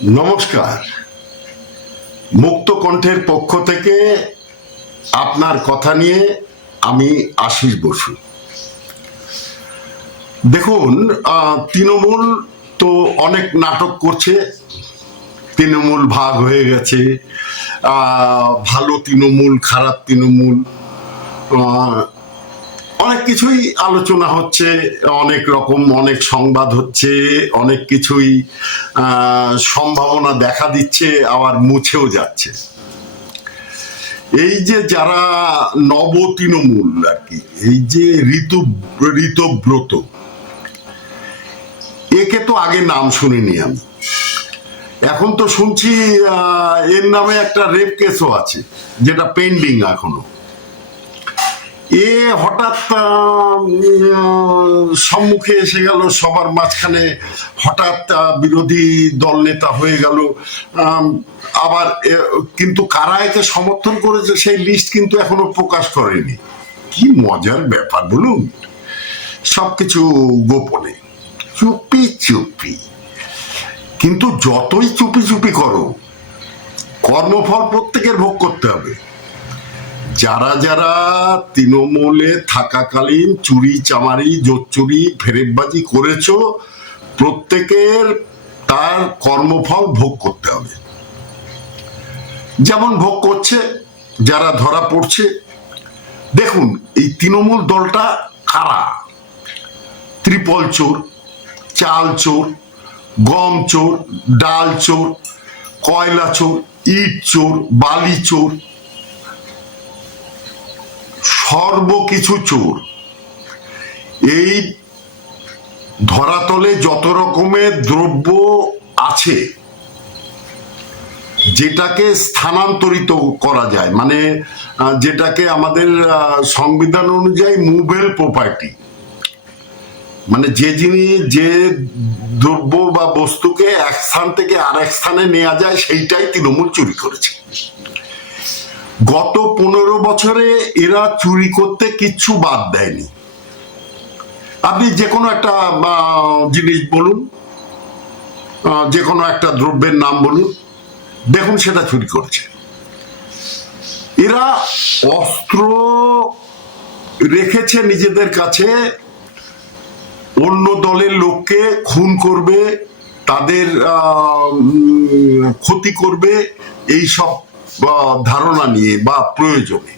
নমস্কার। মুক্ত কণ্ঠের পক্ষ থেকে আপনার কথা নিয়ে আমি আশিস বসু। দেখুন, তৃণমূল তো অনেক নাটক করছে। তৃণমূল ভাগ হয়ে গেছে, ভালো তৃণমূল, খারাপ তৃণমূল, অনেক কিছুই আলোচনা হচ্ছে, অনেক রকম অনেক সংবাদ হচ্ছে, অনেক কিছুই সম্ভাবনা দেখা দিচ্ছে, আবার মুছেও যাচ্ছে। এই যে যারা নব তৃণমূল আর কি, এই যে ঋতব্রত, একে তো আগে নাম শুনিনি আমি। এখন তো শুনছি এর নামে একটা রেপ কেসও আছে, যেটা পেন্ডিং এখনো। এ হঠাৎ সম্মুখে এসে গেল, সবার মাঝখানে হঠাৎ বিরোধী দল নেতা হয়ে গেল। আবার কিন্তু কারা একে সমর্থন করেছে সেই লিস্ট কিন্তু এখনো প্রকাশ করেনি। কি মজার ব্যাপার বলুন, সবকিছু গোপনে, চুপি চুপি। কিন্তু যতই চুপি চুপি করো, কর্মফল প্রত্যেকের ভোগ করতে হবে। যারা যারা তৃণমূলে থাকাকালীন চুরি চামারি জোচ্চুরি ফেরেববাজি করেছো, প্রত্যেকের তার কর্মফল ভোগ করতে হবে। যেমন ভোগ করছে যারা ধরা পড়ছে। দেখুন, এই তৃণমূল দলটা কারা? ত্রিপল চোর, চাল চোর, গম চোর, ডাল চোর, কয়লা চোর, ইট চোর, বালি চোর, সর্বকিছু চোর। এই ধরাতলে যত রকমের দ্রব্য আছে, যেটাকে স্থানান্তরিত করা যায়, মানে যেটাকে আমাদের সংবিধান অনুযায়ী মুভেবল প্রপার্টি, মানে যে জিনিস, যে দ্রব্য বা বস্তুকে এক স্থান থেকে আরেক স্থানে নেওয়া যায়, সেইটাই তৃণমূল চুরি করেছে। গত 15 বছরে এরা চুরি করতে কিচ্ছু বাদ দেয়নি। আপনি যে কোনো একটা জিনিস বলুন, যে কোনো একটা দ্রব্যের নাম বলুন, দেখুন সেটা চুরি করেছে। এরা অস্ত্র রেখেছে নিজেদের কাছে, অন্য দলের লোককে খুন করবে, তাদের ক্ষতি করবে, এই সব ধারণা নিয়ে বা প্রয়োজনে।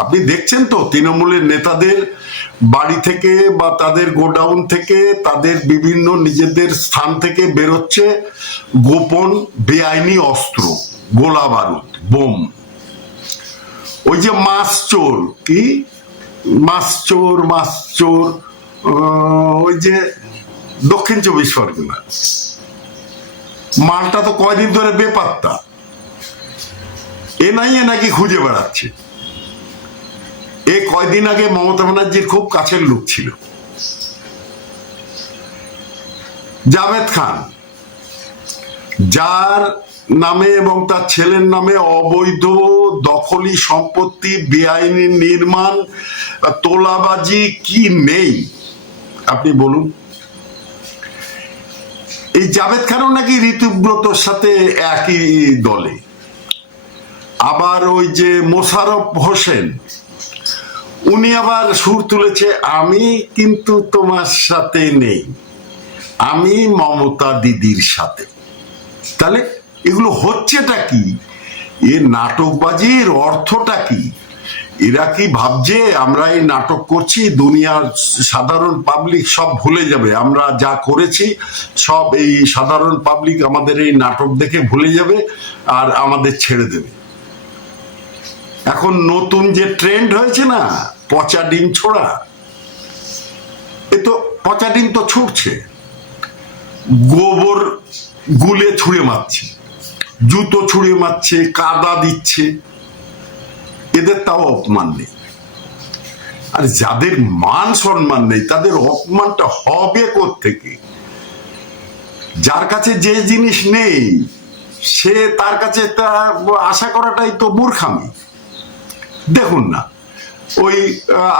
আপনি দেখছেন তো তৃণমূলের নেতাদের বাড়ি থেকে বা তাদের গোডাউন থেকে, তাদের বিভিন্ন নিজেদের স্থান থেকে বেরোচ্ছে গোপন বেআইনি অস্ত্র, গোলা বারুদ, বোম। ওই যে মাছ চোর, কি মাছ চোর, ওই যে দক্ষিণ 24 পরগনা, মালটা তো কয়দিন ধরে বেপাত্তা। এনআইএ নাকি খুঁজে বেড়াচ্ছে। এ কয়দিন আগে মমতা ব্যানার্জির খুব কাছের লোক ছিল জাভেদ খান, যার নামে এবং তার ছেলের নামে অবৈধ দখলি সম্পত্তি, বেআইনি নির্মাণ, তোলাবাজি কি নেই আপনি বলুন। এই জাভেদ খানও নাকি ঋতব্রতর সাথে একই দলে। আবার ওই যে মোশাররফ হোসেন, উনি আবার সুর তুলেছে, আমি কিন্তু তোমার সাথে নেই, আমি মমতা দিদির সাথে। তাহলে এগুলো হচ্ছেটা কি? এর নাটকবাজির অর্থটা কি? এরা কি ভাবছে আমরা এই নাটক করছি, দুনিয়ার সাধারণ পাবলিক সব ভুলে যাবে, আমরা যা করেছি সব এই সাধারণ পাবলিক আমাদের এই নাটক দেখে ভুলে যাবে আর আমাদের ছেড়ে দেবে? এখন নতুন যে ট্রেন্ড হয়েছে না, পচা ডিম ছোড়া, এ তো পচা ডিম তো ছুটছে, গোবর গুলে ছুঁড়ে মারছে, জুতো ছুঁড়ে মারছে, কাদা দিচ্ছে, এদের তাও অপমান নেই। আর যাদের মান সম্মান নেই তাদের অপমানটা হবে কোত্থেকে? যার কাছে যে জিনিস নেই সে তার কাছে তা আশা করাটাই তো মূর্খামি। দেখুন না, ওই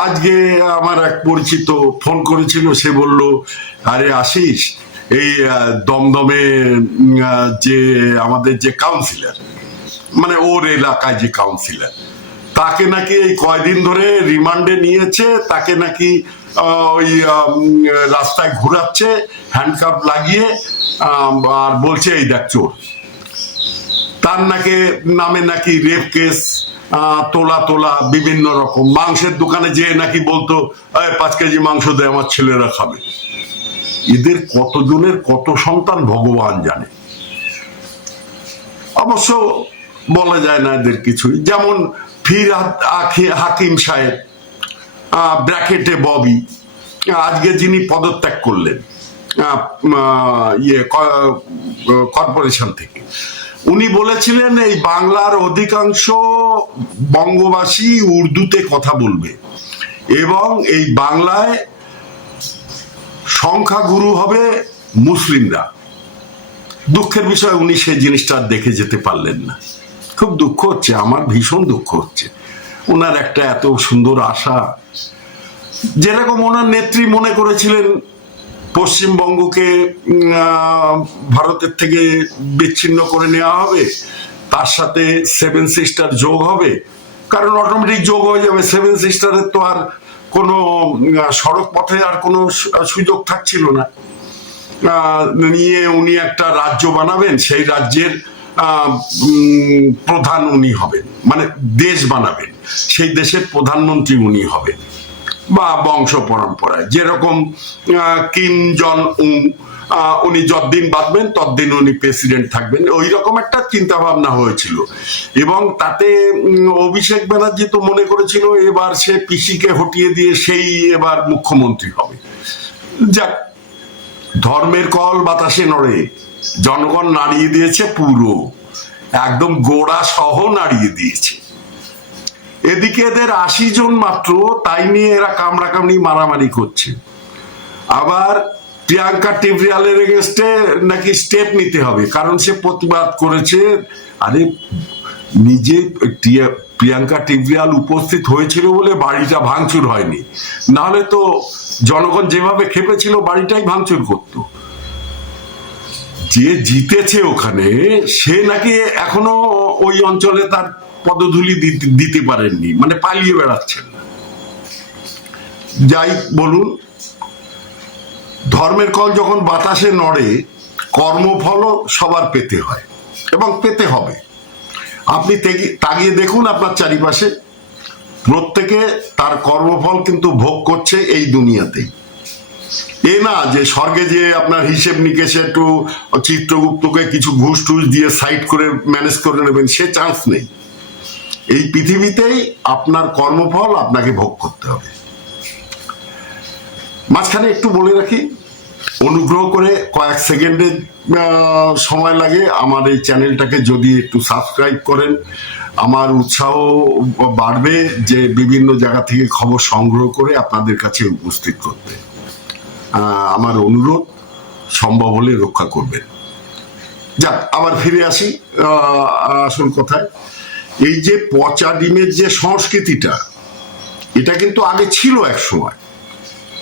আজকে আমার এক পরিচিত ফোন করেছিল, সে বলল, আরে আশিস, এই দমদমে যে আমাদের যে কাউন্সিলর, মানে ওর এলাকায় যে কাউন্সিলর, তাকে নাকি এই কয়দিন ধরে রিমান্ডে নিয়েছে, তাকে নাকি ওই রাস্তায় ঘোরাচ্ছে হ্যান্ডকাপ লাগিয়ে, আর বলছে এই দেখ চোর। তার নামে নাকি রেপ কেস, তোলা তোলা বিভিন্ন রকম। মাংসের দোকানে যেয়ে নাকি বলতো 5 কেজি মাংস দেয়, আমার ছেলেরা খাবে। এদের কতজনের কত সন্তান ভগবান জানে। অবশ্য বলা যায় না এদের কিছুই। যেমন ফিরহাদ হাকিম সাহেব, ব্র্যাকেটে ববি, আজকে যিনি পদত্যাগ করলেন কর্পোরেশন থেকে, উনি বলেছিলেন এই বাংলার অধিকাংশ বঙ্গবাসী উর্দুতে কথা বলবে এবং এই বাংলায় সংখ্যাগুরু হবে মুসলিমরা। দুঃখের বিষয় উনি সেই জিনিসটা দেখে যেতে পারলেন না। খুব দুঃখ হচ্ছে, আমার ভীষণ দুঃখ হচ্ছে। ওনার একটা এত সুন্দর আশা, যেরকম ওনার নেত্রী মনে করেছিলেন পশ্চিমবঙ্গকে ভারতের থেকে বিচ্ছিন্ন করে নেওয়া হবে, তার সাথে 7 সিস্টার যোগ হবে, কারণ অটোমেটিক যোগ হয়ে যাবে। 7 সিস্টারের তো আর কোনো সড়ক পথে আর কোনো সুযোগ থাকছিল না। নিয়ে উনি একটা রাজ্য বানাবেন, সেই রাজ্যের প্রধান উনি হবেন, মানে দেশ বানাবেন, সেই দেশের প্রধানমন্ত্রী উনি হবেন, বা বংশ পরম্পরায় যেরকম কিম জন উং, উনি যতদিন বাঁচবেন ততদিন উনি প্রেসিডেন্ট থাকবেন, ওই রকম একটা চিন্তা ভাবনা হয়েছিল। এবং তাতে অভিষেক ব্যানার্জি তো মনে করেছিল এবার সে পিসিকে হটিয়ে দিয়ে সেই এবার মুখ্যমন্ত্রী হবে। যাক, ধর্মের কল বাতাসে নড়ে, জনগণ নাড়িয়ে দিয়েছে, পুরো একদম গোড়া সহ নাড়িয়ে দিয়েছে। এদিকে এদের 80 জন মাত্র, তাই নিয়ে এরা কামড়াকামড়ি মারামারি করছে। আবার প্রিয়াঙ্কা টিভরিয়ালের এগেইনস্টে নাকি স্টেপ নিতে হবে, কারণ সে প্রতিবাদ করেছে। আরে নিজে প্রিয়াঙ্কা টিভরিয়াল উপস্থিত হয়েছিল বলে বাড়িটা ভাঙচুর হয়নি, নাহলে তো জনগণ যেভাবে খেপেছিল বাড়িটাই ভাঙচুর করতো। যে জিতেছে ওখানে, সে নাকি এখনো ওই অঞ্চলে তার পদধূলি দিতে পারেননি, মানে পালিয়ে বেড়াচ্ছেন। যাই বলুন, ধর্মের কল যখন বাতাসে নড়ে, কর্মফলও সবার পেতে হয় এবং পেতে হবে। আপনি তাকিয়ে দেখুন আপনার চারিপাশে, প্রত্যেকে তার কর্মফল কিন্তু ভোগ করছে এই দুনিয়াতেই। এ না যে স্বর্গে যে আপনার হিসেব নিকেশে একটু চিত্রগুপ্তকে কিছু ঘুষ টুস দিয়ে সাইড করে ম্যানেজ করে নেবেন, সে চান্স নেই। এই পৃথিবীতেই আপনার কর্মফল আপনাকে ভোগ করতে হবে। মাঝখানে একটু বলে রাখি, অনুগ্রহ করে কয়েক সেকেন্ডের সময় লাগে, আমার এই চ্যানেলটাকে যদি একটু সাবস্ক্রাইব করেন, আমার উৎসাহ বাড়বে যে বিভিন্ন জায়গা থেকে খবর সংগ্রহ করে আপনাদের কাছে উপস্থিত করতে। আমার অনুরোধ, সম্ভব হলে রক্ষা করবেন। যাক, আবার ফিরে আসি আসল কথায়। এই যে পচা ডিমের যে সংস্কৃতিটা, এটা কিন্তু আগে ছিল এক সময়,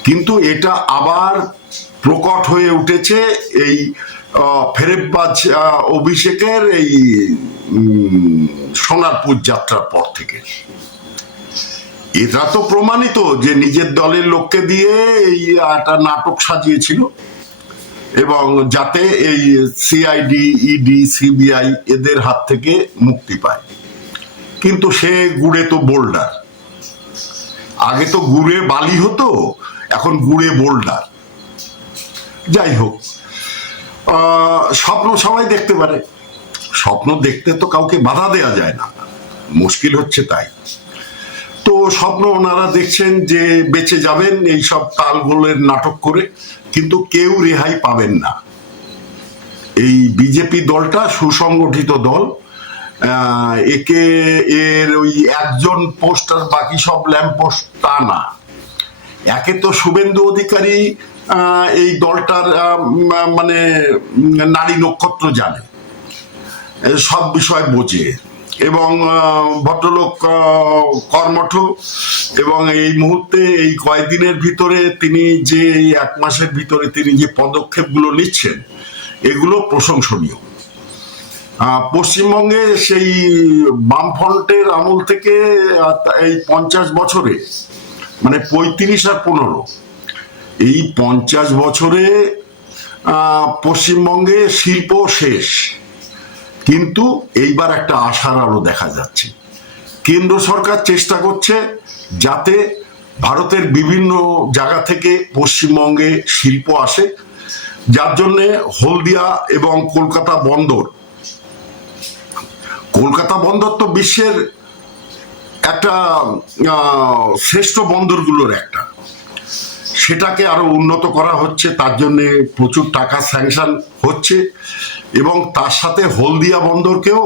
কিন্তু এটা আবার প্রকট হয়ে উঠেছে এই ফেরেববাজ অভিষেকের এই সোনারপুর যাত্রার পর থেকে। এটা তো প্রমাণিত যে নিজের দলের লোককে দিয়ে এই একটা নাটক সাজিয়েছিল, এবং যাতে এই সিআইডি, ইডি, সিবিআই এদের হাত থেকে মুক্তি পায়। কিন্তু সে গুড়ে তো বোল্ডার। আগে তো গুড়ে বালি হতো, এখন গুড়ে বোল্ডার। যাই হোক, স্বপ্ন সবাই দেখতে পারে, স্বপ্ন দেখতে তো কাউকে বাধা দেওয়া যায় না, মুশকিল হচ্ছে তাই। তো স্বপ্ন ওনারা দেখছেন যে বেঁচে যাবেন এই সব তালগোলের নাটক করে, কিন্তু কেউ রেহাই পাবেন না। এই বিজেপি দলটা সুসংগঠিত দল, একে এর ওই একজন পোস্টার বাকি সব ল্যাম্প পোস্ট তা না। একে তো শুভেন্দু অধিকারী এই দলটার মানে নারী নক্ষত্র জানে, সব বিষয় বোঝে, এবং ভদ্রলোক কর্মঠ, এবং এই মুহূর্তে এই কয়েকদিনের ভিতরে তিনি যে এই 1 মাসের ভিতরে তিনি যে পদক্ষেপগুলো নিচ্ছেন এগুলো প্রশংসনীয়। পশ্চিমবঙ্গে সেই বামফ্রন্টের আমল থেকে এই 50 বছরে, মানে 35 আর 15, এই 50 বছরে পশ্চিমবঙ্গে শিল্প শেষ, কিন্তু এইবার একটা আশার আলো দেখা যাচ্ছে। কেন্দ্র সরকার চেষ্টা করছে যাতে ভারতের বিভিন্ন জায়গা থেকে পশ্চিমবঙ্গে শিল্প আসে, যার জন্যে হলদিয়া এবং কলকাতা বন্দর তো বিশ্বের একটা শ্রেষ্ঠ বন্দরগুলোর একটা, সেটাকে আরো উন্নত করা হচ্ছে, তার জন্য প্রচুর টাকা স্যাংশন হচ্ছে, এবং তার সাথে হলদিয়া বন্দরকেও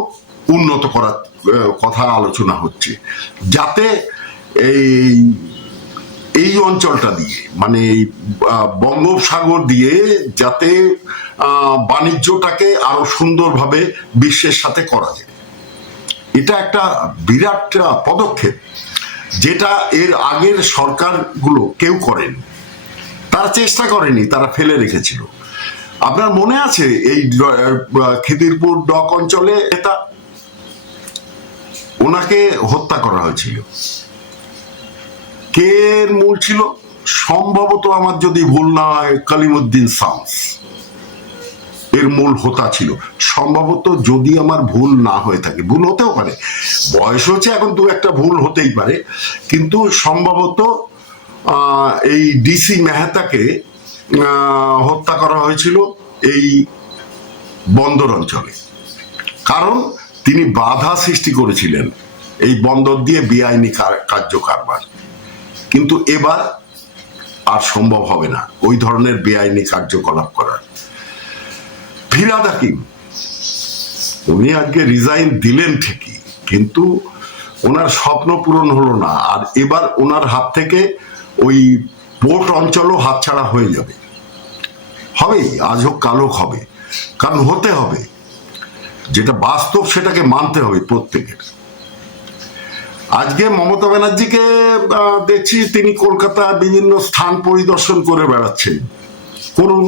উন্নত করার কথা আলোচনা হচ্ছে, যাতে এই অঞ্চলটা দিয়ে, মানে বঙ্গোপসাগর দিয়ে, যাতে বাণিজ্যটাকে আরো সুন্দরভাবে বিশ্বের সাথে করা যায়। এটা একটা বিরাট পদক্ষেপ, যেটা এর আগের সরকারগুলো কেউ করেনি, তারা চেষ্টা করেনি, তারা ফেলে রেখেছিল। আপনার মনে আছে এই খিদিরপুর ডক অঞ্চলে এটা ওনাকে হত্যা করা হয়েছিল, কে মূল ছিল? সম্ভবত আমার যদি ভুল না হয় কালিমুদ্দিন শামস এর মূল হোতা ছিল, সম্ভবত, যদি আমার ভুল না হয়ে থাকে, ভুল হতেও পারে, বয়স হচ্ছে এখন, দু একটা ভুল হতেই পারে, কিন্তু সম্ভবত এই ডিসি মেহতাকে হত্যা করা হয়েছিল এই বন্দর অঞ্চলে, কারণ তিনি বাধা সৃষ্টি করেছিলেন এই বন্দর দিয়ে বেআইনি কার্যকারবার। কিন্তু এবার আর সম্ভব হবে না ওই ধরনের বেআইনি কার্যকলাপ করার। ফিরহাদ হাকিম, উনি আজকে রিজাইন দিলেন ঠিকই, কিন্তু ওনার স্বপ্ন পূরণ হলো না, আর এবার ওনার হাত থেকে ওই পোর্ট অঞ্চলও হাতছাড়া হয়ে যাবে। হবেই, আজ হোক কাল হোক হবে, কারণ হতে হবে, যেটা বাস্তব সেটাকে মানতে হবে প্রত্যেকের। আজকে মমতা ব্যানার্জিকে দেখছি তিনি কলকাতা বিভিন্ন স্থান পরিদর্শন করে বেড়াচ্ছেন, করুন,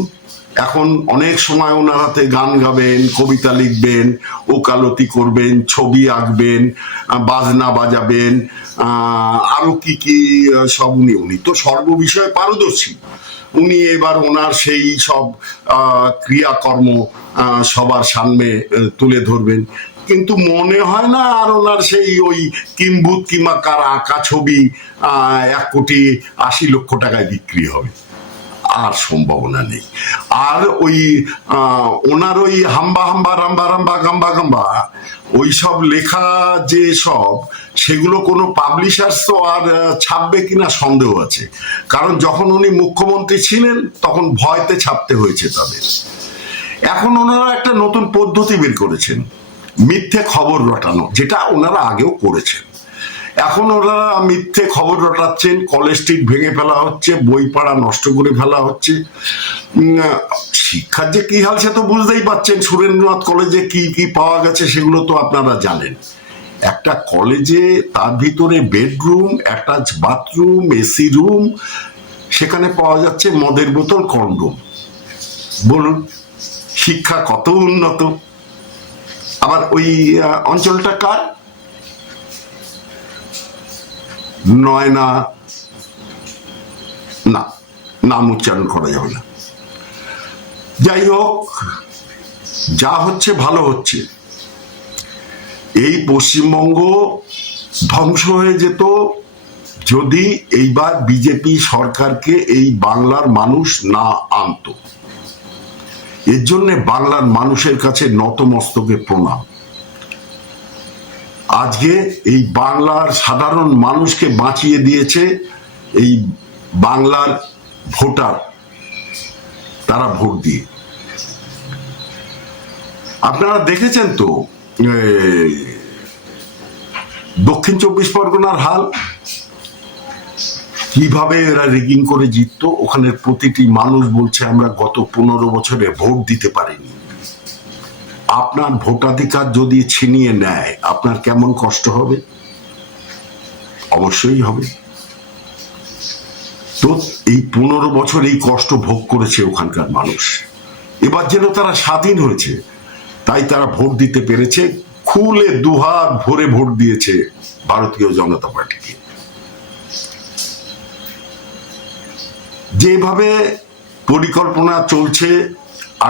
এখন অনেক সময় ওনার হাতে গান গাবেন, কবিতা লিখবেন, ওকালতি করবেন, ছবি আঁকবেন, বাজনা বাজাবেন, আরো কি কি সব, উনি তো সর্ববিষয়ে পারদর্শী। উনি এবার ওনার সেই সব ক্রিয়াকর্ম সবার সামনে তুলে ধরবেন, কিন্তু মনে হয় না আর ওনার সেই ওই কিম্বুত কিমাকার আঁকা ছবি 1,80,00,000 টাকায় বিক্রি হবে, আর সম্ভাবনা নেই। আর ওই ওনার ওই হাম্বা হাম্বা রাম্বা রাম্বা গাম্বা গাম্বা ওই সব লেখা যে সব, সেগুলো কোনো পাবলিশার্স তো আর ছাপবে কিনা সন্দেহ আছে, কারণ যখন উনি মুখ্যমন্ত্রী ছিলেন তখন ভয়তে ছাপতে হয়েছে তাদের। এখন ওনারা একটা নতুন পদ্ধতি বের করেছেন, মিথ্যে খবর রটানো, যেটা ওনারা আগেও করেছেন। এখন ওরা মিথ্যে খবর রটাচ্ছেন, কলেজ স্ট্রিট ভেঙে ফেলা হচ্ছে, বই পাড়া নষ্ট করে ফেলা হচ্ছে। শিক্ষার যে কি হাল সে তো বুঝতেই পাচ্ছেন, সুরেন্দ্রনাথ কলেজে কি কি পাওয়া গেছে সেগুলো তো আপনারা জানেন। একটা কলেজে তার ভিতরে bedroom, attach bathroom, AC room, সেখানে পাওয়া যাচ্ছে মদের বোতল, কন্ডোম। বলুন শিক্ষা কত উন্নত। আবার ওই অঞ্চলটা কার? নয়না, না, নাম উচ্চারণ করা যাবে না। যাই হোক, যা হচ্ছে ভালো হচ্ছে। এই পশ্চিমবঙ্গ ধ্বংস হয়ে যেত যদি এইবার বিজেপি সরকারকে এই বাংলার মানুষ না আনতো। এর জন্য বাংলার মানুষের কাছে নতমস্তকে প্রণাম। আজকে এই বাংলার সাধারণ মানুষকে বাঁচিয়ে দিয়েছে এই বাংলার ভোটার, তারা ভোট দিয়ে। আপনারা দেখেছেন তো দক্ষিণ 24 পরগনার হাল, কিভাবে এরা রিগিং করে জিততো। ওখানের প্রতিটি মানুষ বলছে আমরা গত 15 বছরে ভোট দিতে পারিনি। আপনার ভোটাধিকার যদি ছিনিয়ে নেয় আপনার কেমন কষ্ট হবে? অবশ্যই হবে। তো এই 15 বছর এই কষ্ট ভোগ করেছে ওখানকার মানুষ। এবার যেন তারা স্বাধীন হয়েছে, তাই তারা ভোট দিতে পেরেছে, খুলে দুহাত ভরে ভোট দিয়েছে ভারতীয় জনতা পার্টিকে। যেভাবে পরিকল্পনা চলছে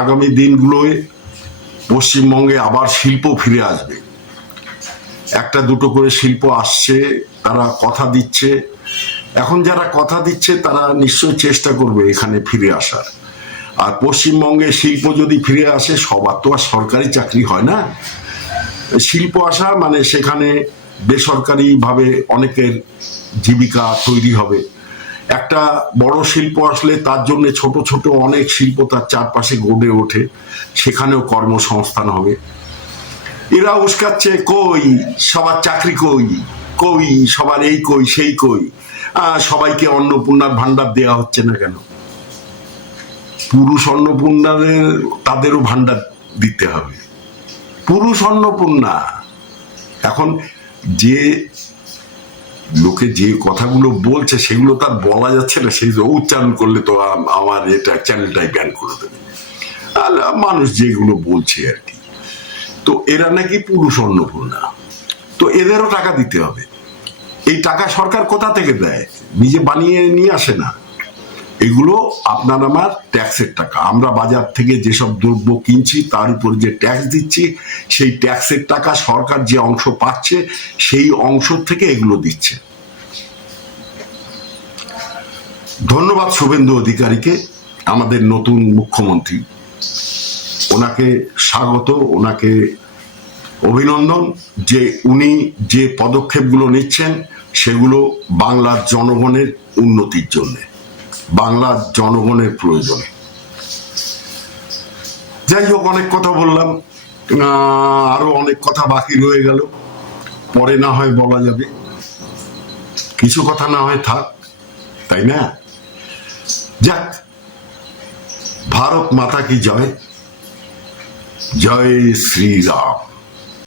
আগামী দিনগুলোয় পশ্চিমবঙ্গে আবার শিল্প ফিরে আসবে। একটা দুটো করে শিল্প আসছে, তারা কথা দিচ্ছে। এখন যারা কথা দিচ্ছে তারা নিশ্চয়ই চেষ্টা করবে এখানে ফিরে আসার। আর পশ্চিমবঙ্গে শিল্প যদি ফিরে আসে, সবার তো আর সরকারি চাকরি হয় না। শিল্প আসা মানে সেখানে বেসরকারিভাবে অনেকের জীবিকা তৈরি হবে। একটা বড় শিল্প আসলে তার জন্য ছোট ছোট অনেক শিল্প তার চারপাশে গড়ে ওঠে, সেখানেও কর্মসংস্থান হবে। এরা উস্কাচ্ছে কই সবার চাকরি, কই কই সবার এই কই সেই কই, সবাইকে অন্নপূর্ণার ভান্ডার দেয়া হচ্ছে না কেন? পুরুষ অন্নপূর্ণাদের তাদেরও ভান্ডার দিতে হবে, পুরুষ অন্নপূর্ণা। এখন যে লোকে যে কথাগুলো বলছে সেগুলো তার বলা যাচ্ছে না, সেই উচ্চারণ করলে তো আমার এটা চ্যানেলটাই ব্যান করে দেবে। মানুষ যেগুলো বলছে আর কি। তো এরা নাকি পুরুষ অন্নপূর্ণা, তো এদেরও টাকা দিতে হবে। এই টাকা সরকার কোথা থেকে দেয়? নিজে বানিয়ে নিয়ে আসে না। এগুলো আপনার আমার ট্যাক্সের টাকা। আমরা বাজার থেকে যেসব দ্রব্য কিনছি তার উপর যে ট্যাক্স দিচ্ছি, সেই ট্যাক্সের টাকা সরকার যে অংশ পাচ্ছে সেই অংশ থেকে এগুলো দিচ্ছে। ধন্যবাদ শুভেন্দু অধিকারীকে, আমাদের নতুন মুখ্যমন্ত্রী। ওনাকে স্বাগত, ওনাকে অভিনন্দন যে উনি যে পদক্ষেপগুলো নিচ্ছেন সেগুলো বাংলার জনগণের উন্নতির জন্য, বাংলার জনগণের প্রয়োজনে। যাই হোক, অনেক কথা বললাম, আরো অনেক কথা বাকি রয়ে গেল, পরে না হয় বলা যাবে। কিছু কথা না হয় থাক, তাই না? যাক, ভারত মাতা কি জয়, জয় শ্রীরাম।